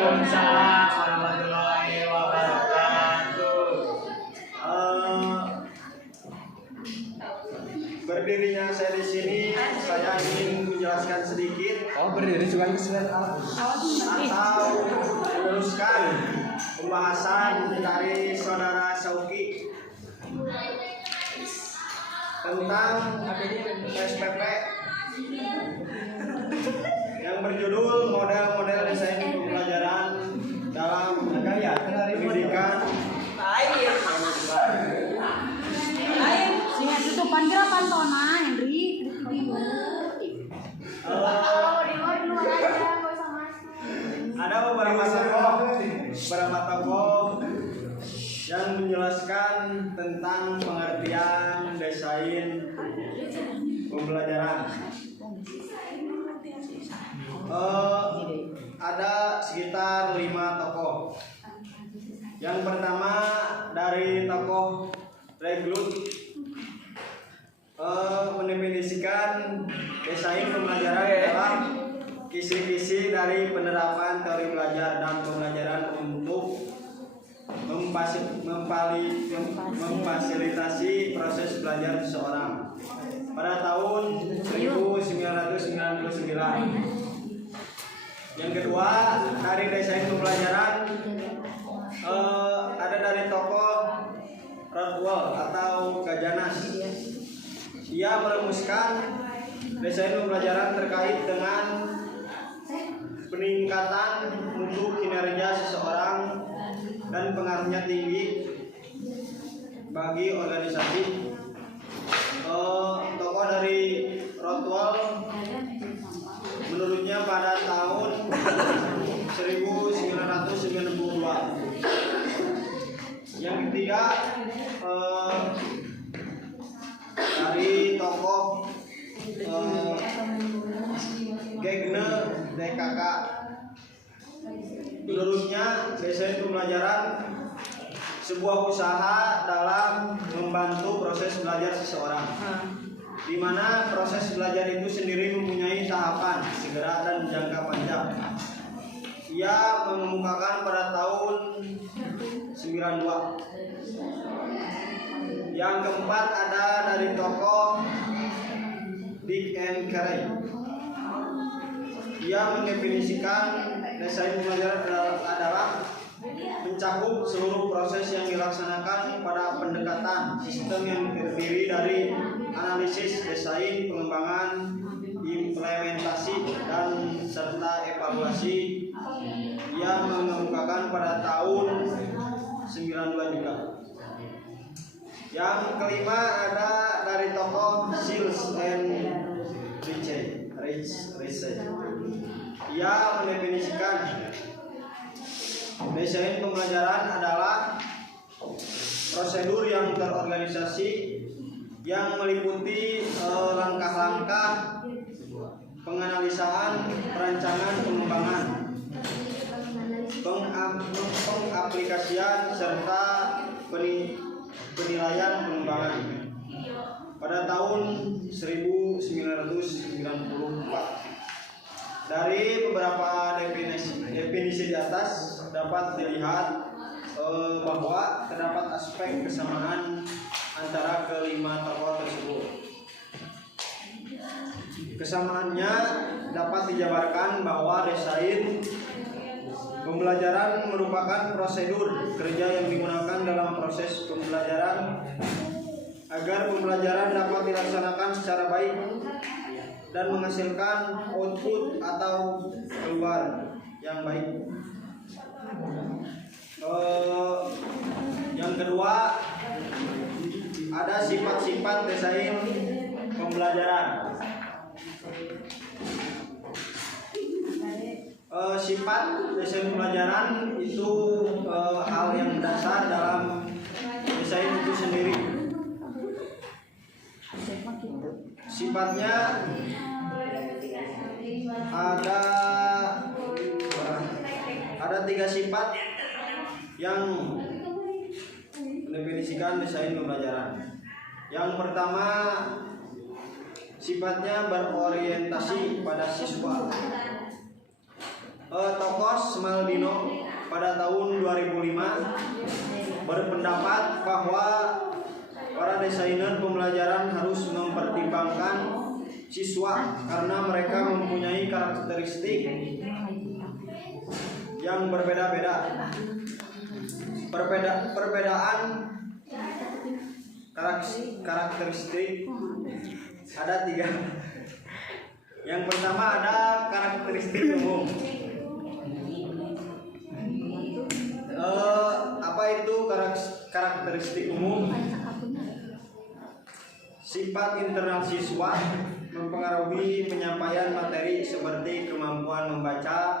Waalaikumsalam warahmatullahi wabarakatuh. Berdirinya saya di sini, saya ingin menjelaskan sedikit. Berdiri juga atau meneruskan pembahasan dari saudara Sauki tentang SPP yang berjudul model-model desain pembelajaran dalam gaya pendidikan. Sing tutupan kira pantona Henry. Ada beberapa tokoh yang menjelaskan tentang pengertian desain pembelajaran. Ada sekitar 5 tokoh. Yang pertama dari tokoh Reglut mendefinisikan desain pembelajaran dalam kisi-kisi dari penerapan teori belajar dan pembelajaran untuk memfasilitasi proses belajar seseorang pada tahun 1999. Yang kedua dari desain pembelajaran ada dari tokoh Rothwell atau Gajanas. Ia merumuskan desain pembelajaran terkait dengan peningkatan mutu kinerja seseorang dan pengaruhnya tinggi bagi organisasi. Tokoh dari Rothwell menurutnya pada tahun 1992. Yang ketiga dari tokoh Gagner DKK. Menurutnya desain pembelajaran sebuah usaha dalam membantu proses belajar seseorang, di mana proses belajar itu sendiri mempunyai tahapan segera dan jangka panjang. Ia mengemukakan pada tahun 92. Yang keempat ada dari tokoh Dick and Carey. Ia mendefinisikan desain pembelajaran adalah mencakup seluruh proses yang dilaksanakan pada pendekatan sistem yang terdiri dari analisis, desain, pengembangan, implementasi, dan serta evaluasi. Ia mengemukakan pada tahun 92 juga. Yang kelima ada dari tokoh Shields and Ritchie. Ia mendefinisikan desain pembelajaran adalah prosedur yang terorganisasi yang meliputi langkah-langkah penganalisaan, perancangan, pengembangan, pengaplikasian serta penilaian pengembangan pada tahun 1994. Dari beberapa definisi di atas dapat dilihat bahwa terdapat aspek kesamaan antara kelima tokoh tersebut. Kesamaannya dapat dijabarkan bahwa desain pembelajaran merupakan prosedur kerja yang digunakan dalam proses pembelajaran agar pembelajaran dapat dilaksanakan secara baik dan menghasilkan output atau keluar yang baik. Yang kedua ada sifat-sifat desain pembelajaran. Sifat desain pembelajaran itu hal yang dasar dalam desain itu sendiri. Sifatnya ada 3 sifat yang mendefinisikan desain pembelajaran. Yang pertama, sifatnya berorientasi pada siswa. Tokos Maldino pada tahun 2005 berpendapat bahwa para desainer pembelajaran harus mempertimbangkan siswa karena mereka mempunyai karakteristik yang berbeda-beda. Perbedaan karakteristik ada 3. Yang pertama ada karakteristik umum. Apa itu karakteristik umum? Sifat internal siswa mempengaruhi penyampaian materi seperti kemampuan membaca,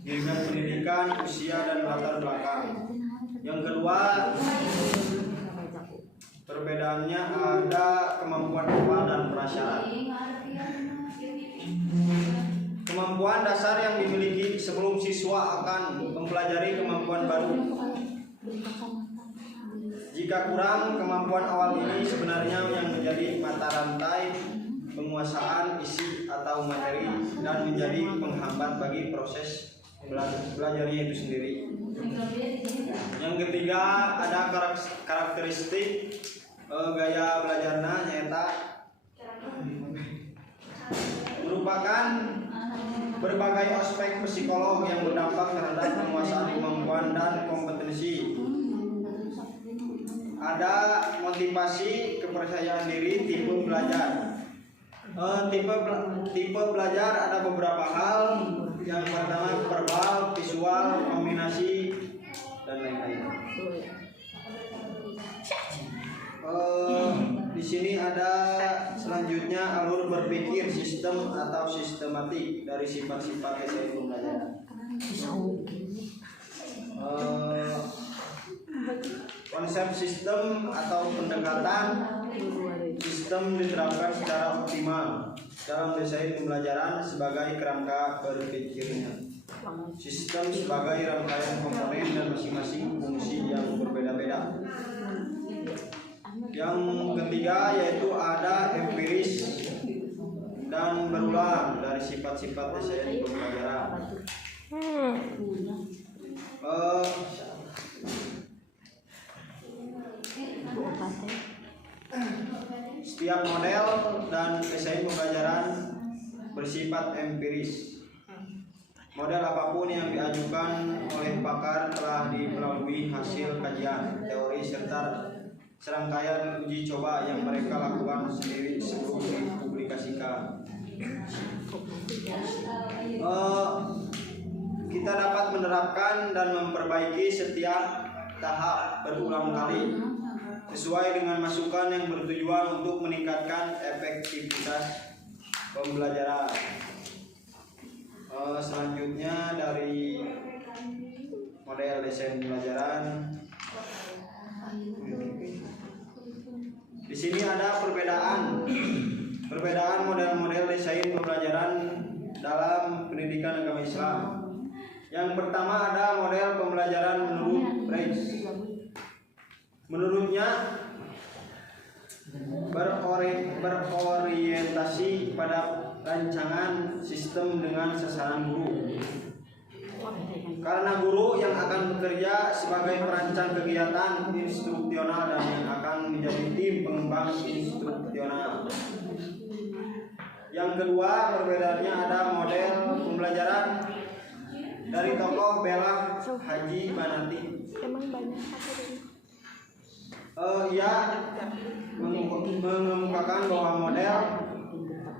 jenjang pendidikan, usia dan latar belakang. Yang kedua, perbedaannya ada kemampuan hafal dan prasyarat. Kemampuan dasar yang dimiliki sebelum siswa akan mempelajari kemampuan baru. Jika kurang, kemampuan awal ini sebenarnya yang menjadi mata rantai penguasaan isi atau materi dan menjadi penghambat bagi proses belajarnya itu sendiri. Yang ketiga ada karakteristik gaya belajarnya nyata merupakan berbagai aspek psikolog yang berdampak terhadap penguasaan kemampuan dan kompetensi. Ada motivasi, kepercayaan diri, tipe belajar. Tipe belajar ada beberapa hal. Yang pertama verbal, visual, kombinasi dan lain-lain. Di sini ada selanjutnya alur berpikir sistem atau sistematik dari sifat-sifat desain pembelajaran. Konsep sistem atau pendekatan sistem diterapkan secara optimal dalam desain pembelajaran sebagai kerangka berpikirnya. Sistem sebagai rangkaian komponen dan masing-masing fungsi yang berbeda-beda. Yang ketiga yaitu ada empiris dan berulang dari sifat-sifat desain pembelajaran. Setiap model dan desain pembelajaran bersifat empiris. Model apapun yang diajukan oleh pakar telah melalui hasil kajian, teori serta serangkaian uji coba yang mereka lakukan sendiri sebelum dipublikasikan. Kita dapat menerapkan dan memperbaiki setiap tahap berulang kali sesuai dengan masukan yang bertujuan untuk meningkatkan efektivitas pembelajaran. Selanjutnya dari model desain pembelajaran. Di sini ada perbedaan model-model desain pembelajaran dalam pendidikan agama Islam. Yang pertama ada model pembelajaran menurut Reich. Menurutnya berorientasi pada rancangan sistem dengan sasaran guru. Karena guru yang akan bekerja sebagai perancang kegiatan instruksional dan yang akan menjadi tim pengembang instruksional. Yang kedua, perbedaannya ada model pembelajaran dari tokoh Bella Haji Banati. Ia mengemukakan bahwa model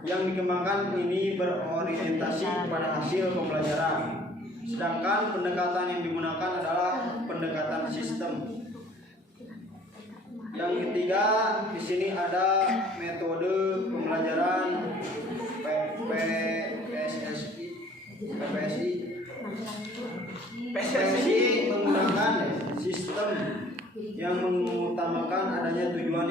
yang dikembangkan ini berorientasi pada hasil pembelajaran. Sedangkan pendekatan yang digunakan adalah pendekatan sistem. Yang ketiga, di sini ada metode pembelajaran PPSI menggunakan sistem yang mengutamakan adanya tujuan yang